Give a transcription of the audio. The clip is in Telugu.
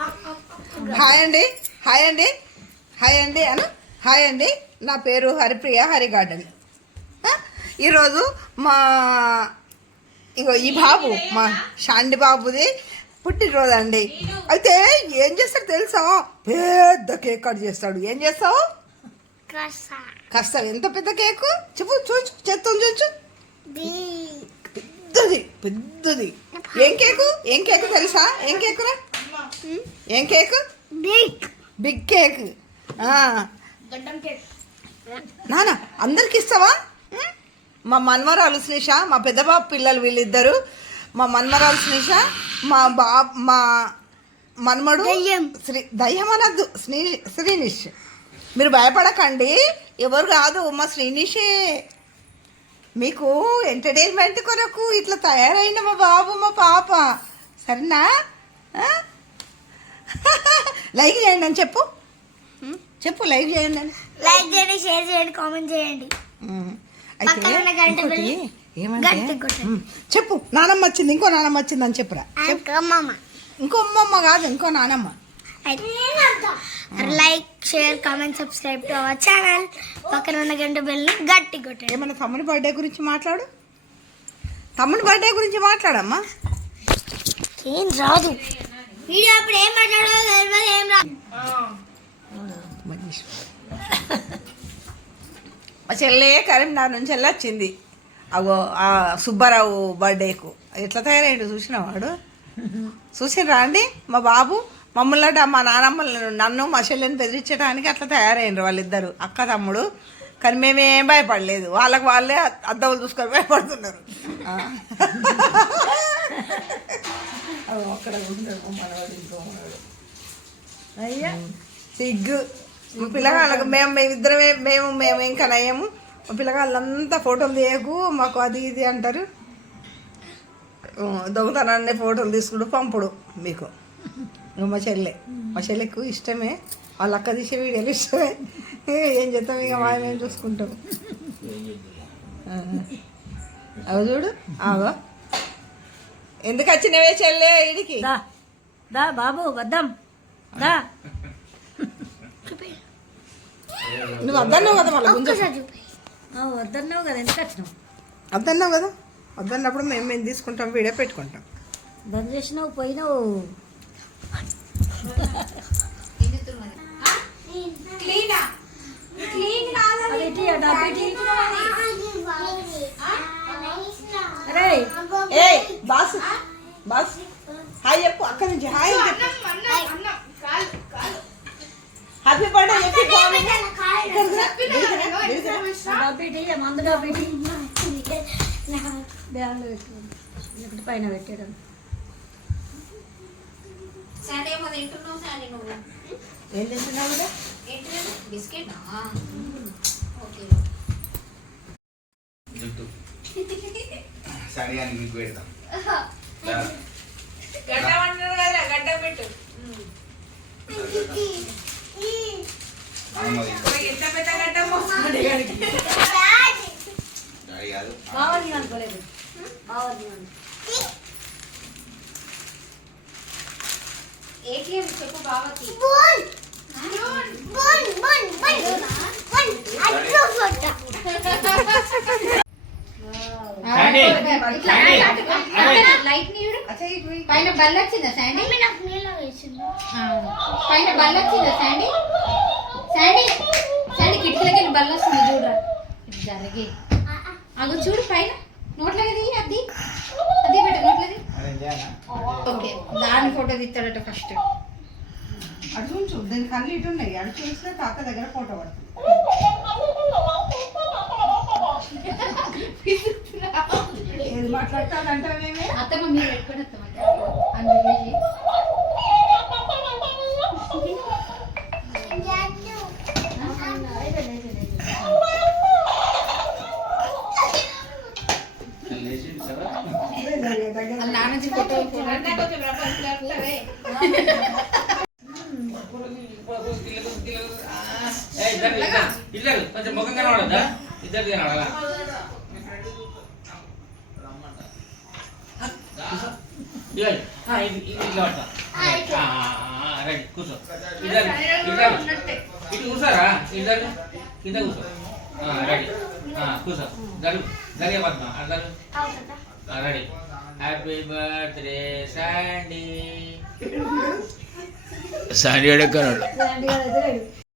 హాయ్ అండి హాయ్ అండి హాయ్ అండి అను హాయ్ అండి. నా పేరు హరిప్రియ, హరి గార్డెన్. ఈరోజు మా ఈ బాబు మా షాండి బాబుది పుట్టినరోజు అండి. అయితే ఏం చేస్తాడు తెలుసా? పెద్ద కేక్ కట్ చేస్తాడు. ఏం చేస్తావు? కష్టం. ఎంత పెద్ద కేకు చెప్పు, చూచు చేత్తో చూచు. పెద్దది పెద్దది. ఏం కేకు? ఏం కేకు తెలుసా? ఏం కేకురా? ఏం కేకు? Big cake. నానా అందరికి ఇస్తావా? మా మన్మరాలు శ్రీష, మా పెద్ద బాబు పిల్లలు వీళ్ళిద్దరు. మా మన్మరాలు శ్రీష, మా మన్మడు దయ్యం అనద్దు, శ్రీనిష్. మీరు భయపడకండి, ఎవరు కాదు, మా శ్రీనిషే. మీకు ఎంటర్టైన్మెంట్ కొరకు ఇట్లా తయారైన మా బాబు మా పాప. సరేనా? లైక్ చేయండి అని చెప్పు. చెప్పు లైక్ చేయండి అని. లైక్ చేయండి, షేర్ చేయండి, కామెంట్ చేయండి. అయితే ఏమంటే చెప్పు, నానమ్మ వచ్చింది, ఇంకో నానమ్మ వచ్చింది అని చెప్పురా. ఇంకో అమ్మమ్మ కాదు, ఇంకో నానమ్మ. Like, share, comment, subscribe to our channel. పక్కన ఉన్న గంట బెల్ని గట్టి కొట్టండి. ఏమన్నా తమ్ముని బర్త్డే గురించి మాట్లాడు. తమ్ముని బర్త్డే గురించి మాట్లాడమ్మా. ఏం రాదు వీడియో అప్పుడు, ఏం మాట్లాడదు, ఏం రాదు. మా చెల్లె కరీంనగర్ నుంచి వచ్చింది. అగో ఆ సుబ్బారావు బర్త్డేకు ఎట్లా తయారయ్యాడు చూసిన వాడు. చూసిరా అండి? మా బాబు మమ్మల్ని మా నానమ్మ నన్ను మా చెల్లెని బెదిరించడానికి అట్లా తయారయ్యారు వాళ్ళిద్దరు, అక్క తమ్ముడు. కానీ మేమేం భయపడలేదు, వాళ్ళకి వాళ్ళే అద్దవులు చూసుకొని భయపడుతున్నారు. అక్కడ ఉంటాడు మనవాడు, ఇంకో మనవాడు. అయ్యా సిగ్గు పిల్లగాళ్ళకు. మేమిద్దరమే, మేము ఇంకా నయ్యము. మా పిల్లగాళ్ళంతా ఫోటోలు తీయకు మాకు అది ఇది అంటారు. దొంగతనాన్ని ఫోటోలు తీసుకుడు పంపుడు మీకు. మా చెల్లెకు ఇష్టమే, వాళ్ళ అక్క తీసే వీడియోలు ఇష్టమే. ఏం చేస్తాం ఇక మేము చూసుకుంటాం. అవి చూడు. ఆగో ఎందుకు వచ్చినవే చెల్లె ఇడికి? దా బాబు వద్దాం దా. నువ్వు వద్దన్నావు కదా, మళ్ళీ వద్దన్నావు కదా, ఎందుకు వచ్చినావు? వద్దన్నావు కదా, వద్దన్నప్పుడు మేము తీసుకుంటాం, వీడియో పెట్టుకుంటాం. దాన్ని చేసినావు, పోయినావు. బాస్ బాస్ హాయ్ చెప్పు, అక్కడి నుంచి హాయ్ చెప్పు. హ్యాపీ బర్త్డే చెప్పి మందు డబ్బి బ్యాగ్లో పెట్టుకోండి, పైన పెట్టాడు. ఏం తింటున్నావు కదా? బిస్కెట్ గడ్డ పెట్టు. ఎంత పెద్ద గడ్డమో బావని అనుకోలేదు. ఏటీఎం చెప్పు బావకి. పైన బల్ల వచ్చిందా శాండీ? పైన బల్ల వచ్చిందా శాండీ? శాండీ శాండీ కిటికీలకి బల్ల వస్తుంది చూడరా. జరిగి అగు చూడు పైన నోట్లది అది అది పెట్ట నోట్లది. ఓకే దాని ఫోటో తీస్తాడట ఫస్ట్. అటు ఉంచు, దాని కళ్ళు ఇటు ఉన్నాయి. అటు చేసిన తాత దగ్గర ఫోటో పడుతుంది. ఏది మాట్లాడతాడంటే అత్తమ్మ మీరు పెట్టుకొని అత్తమ్మ నాన్నజీ ఫోటో కొంచెం ముఖం కనబడద్దా? ఇద్దరు కనబడాలా? ఇట్లా రెడీ కూర్చో ఇద్దరు ఇద్దరు ఇటు కూర్చోరా ఇద్దరు కింద కూర్చో రెడీ కూర్చో జరుగు జరిగే పద్మ జరుగు ready happy birthday Sandy Sandy అడగన్నాడు శాండీ గారు ఎదురాడు